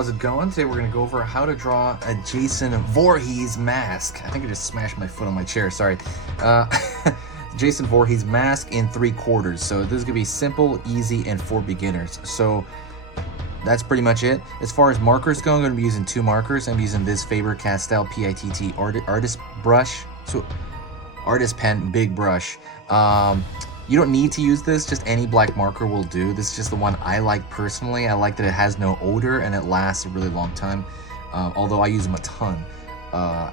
how's it going? Today we're going to go over how to draw a Jason Voorhees mask. I think I just smashed my foot on my chair, sorry. Jason Voorhees mask in 3/4. So this is going to be simple, easy, and for beginners. So that's pretty much it. As far as markers go, I'm going to be using 2 markers. I'm using this Faber-Castell PITT artist brush. So artist pen, big brush. You don't need to use this, just any black marker will do. This is just the one I like personally. I like that it has no odor and it lasts a really long time, although I use them a ton.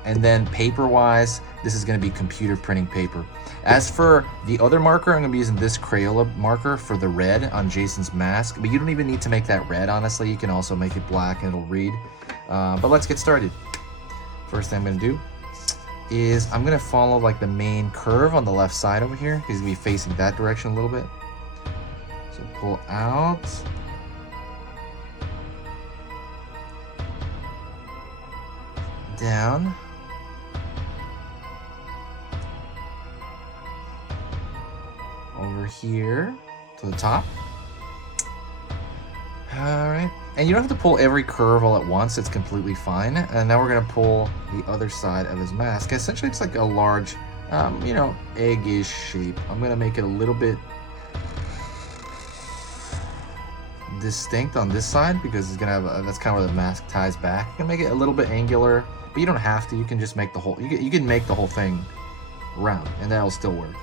And then paper-wise, this is going to be computer printing paper. As for the other marker, I'm going to be using this Crayola marker for the red on Jason's mask. But you don't even need to make that red, honestly. You can also make it black and it'll read. But let's get started. First thing I'm going to do is I'm going to follow like the main curve on the left side over here. He's going to be facing that direction a little bit. So pull out. Down. Over here to the top. Alright. And you don't have to pull every curve all at once, it's completely fine. And now we're going to pull the other side of his mask. Essentially, it's like a large, egg-ish shape. I'm going to make it a little bit distinct on this side because it's going to have that's kind of where the mask ties back. You can make it a little bit angular, but you don't have to. You can just make the whole, you can make the whole thing round, and that'll still work.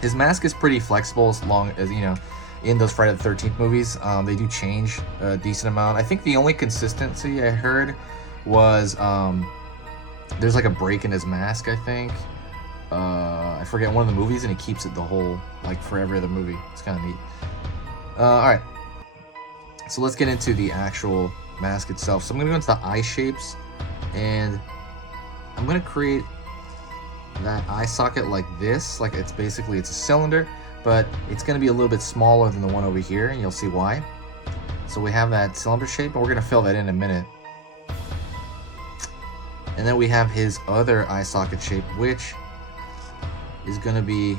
His mask is pretty flexible as long as, in those Friday the 13th movies, they do change a decent amount. I think the only consistency I heard was there's like a break in his mask, I think. I forget one of the movies, and he keeps it the whole, like, for every other movie. It's kind of neat. Alright, so let's get into the actual mask itself. So I'm going to go into the eye shapes, and I'm going to create that eye socket like this. Like, it's a cylinder, but it's going to be a little bit smaller than the one over here, and you'll see why. So we have that cylinder shape, and we're going to fill that in a minute. And then we have his other eye socket shape, which is going to be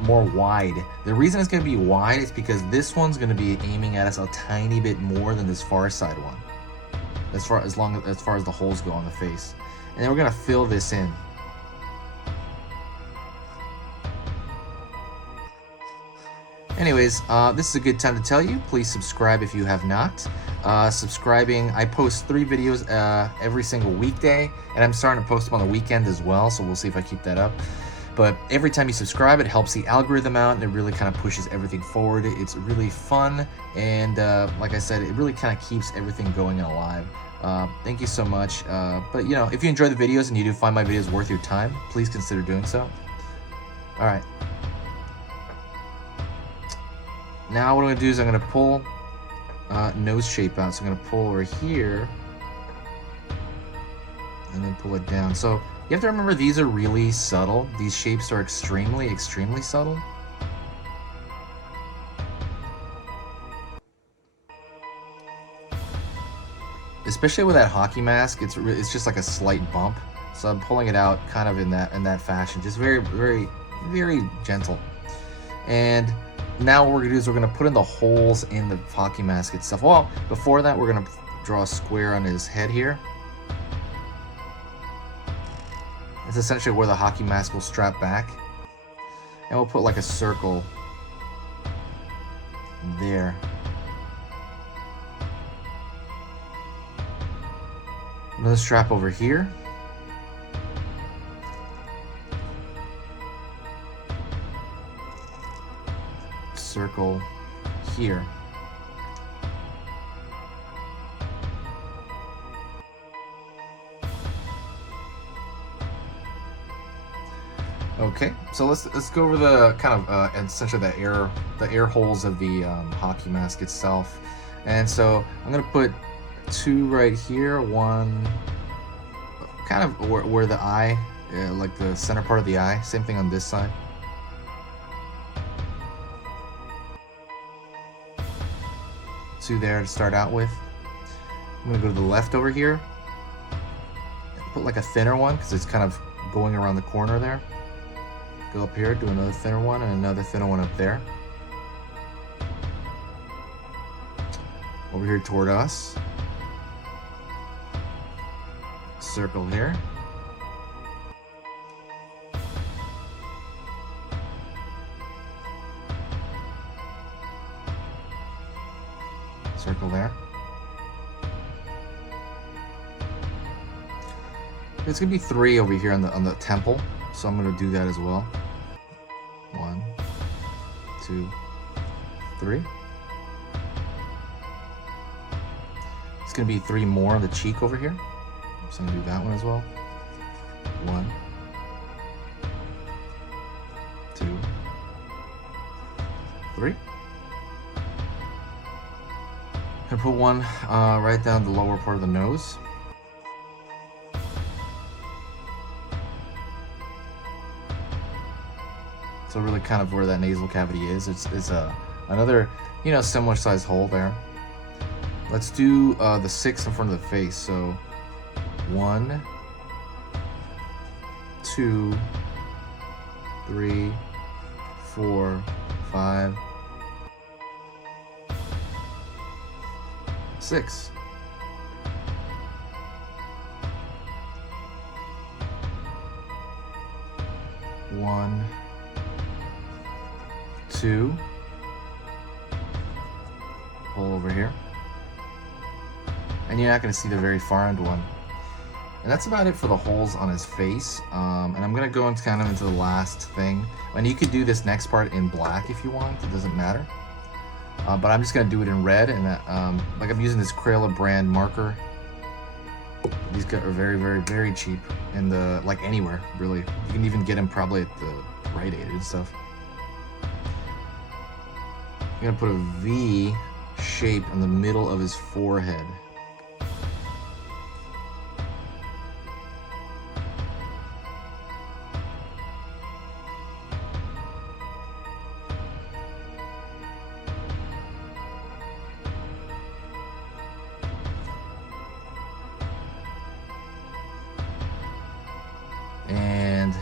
more wide. The reason it's going to be wide is because this one's going to be aiming at us a tiny bit more than this far side one, as far as the holes go on the face. And then we're going to fill this in. Anyways, this is a good time to tell you, please subscribe if you have not. Subscribing, I post 3 videos every single weekday, and I'm starting to post them on the weekend as well, so we'll see if I keep that up. But every time you subscribe, it helps the algorithm out, and it really kind of pushes everything forward. It's really fun, and like I said, it really kind of keeps everything going and alive. Thank you so much. But if you enjoy the videos and you do find my videos worth your time, please consider doing so. Alright. Now what I'm going to do is I'm going to pull nose shape out. So I'm going to pull over here and then pull it down. So you have to remember, these are really subtle. These shapes are extremely, extremely subtle. Especially with that hockey mask, it's just like a slight bump. So I'm pulling it out kind of in that fashion, just very, very, very gentle. And now what we're going to do is we're going to put in the holes in the hockey mask itself. Well, before that, we're going to draw a square on his head here. It's essentially where the hockey mask will strap back. And we'll put like a circle there. Another strap over here. Circle here. Okay, so let's go over the kind of essentially the air holes of the hockey mask itself. And so I'm gonna put 2 right here, one kind of where the eye, like the center part of the eye. Same thing on this side. There to start out with. I'm gonna go to the left over here, put like a thinner one because it's kind of going around the corner there. Go up here, do another thinner one, and another thinner one up there. Over here toward us. circle here. Circle there. There's gonna be 3 over here on the temple, so I'm gonna do that as well. 1, 2, 3. It's gonna be 3 more on the cheek over here, so I'm gonna do that one as well. 1, 2, 3. I put one right down the lower part of the nose. So really kind of where that nasal cavity is. It's another, you know, similar sized hole there. Let's do the 6 in front of the face. So 1, 2, 3, 4, 5, 6. One, 2. Hole over here. And you're not going to see the very far end one. And that's about it for the holes on his face. And I'm going to go into kind of into the last thing. And you could do this next part in black if you want. It doesn't matter. But I'm just going to do it in red. And like I'm using this Crayola brand marker. These guys are very, very, very cheap. In the, like anywhere, really. You can even get them probably at the Rite Aid and stuff. I'm going to put a V shape in the middle of his forehead. And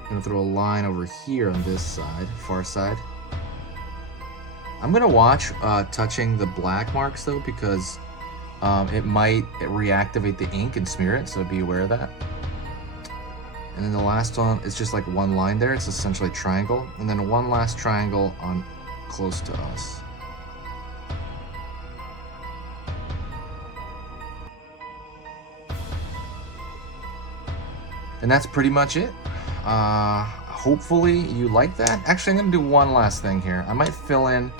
I'm going to throw a line over here on this side, far side. I'm going to watch touching the black marks though, because it might reactivate the ink and smear it, so be aware of that. And then the last one is just like one line there. It's essentially a triangle. And then one last triangle on close to us. And that's pretty much it. Hopefully you like that. Actually, I'm gonna do one last thing here. I might fill in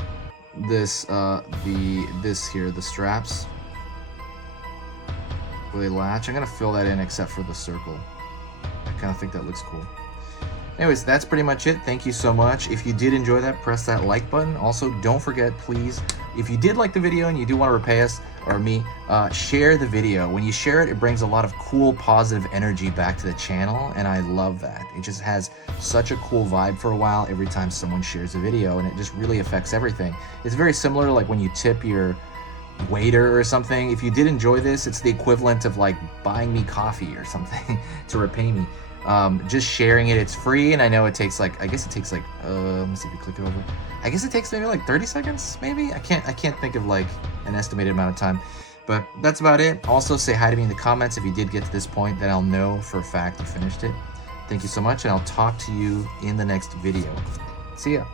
this the straps where they latch. I'm gonna fill that in except for the circle. I kind of think that looks cool. Anyways, that's pretty much it. Thank you so much. If you did enjoy that, press that like button. Also, don't forget, please, if you did like the video and you do want to repay us, or me, share the video. When you share it, it brings a lot of cool, positive energy back to the channel, and I love that. It just has such a cool vibe for a while every time someone shares a video, and it just really affects everything. It's very similar to like when you tip your waiter or something. If you did enjoy this, it's the equivalent of like buying me coffee or something to repay me. Just sharing it, it's free, and I know it takes like, I guess it takes like, let me see if you click it over. I guess it takes maybe like 30 seconds, maybe? I can't think of like an estimated amount of time, but that's about it. Also, say hi to me in the comments if you did get to this point, then I'll know for a fact you finished it. Thank you so much, and I'll talk to you in the next video. See ya.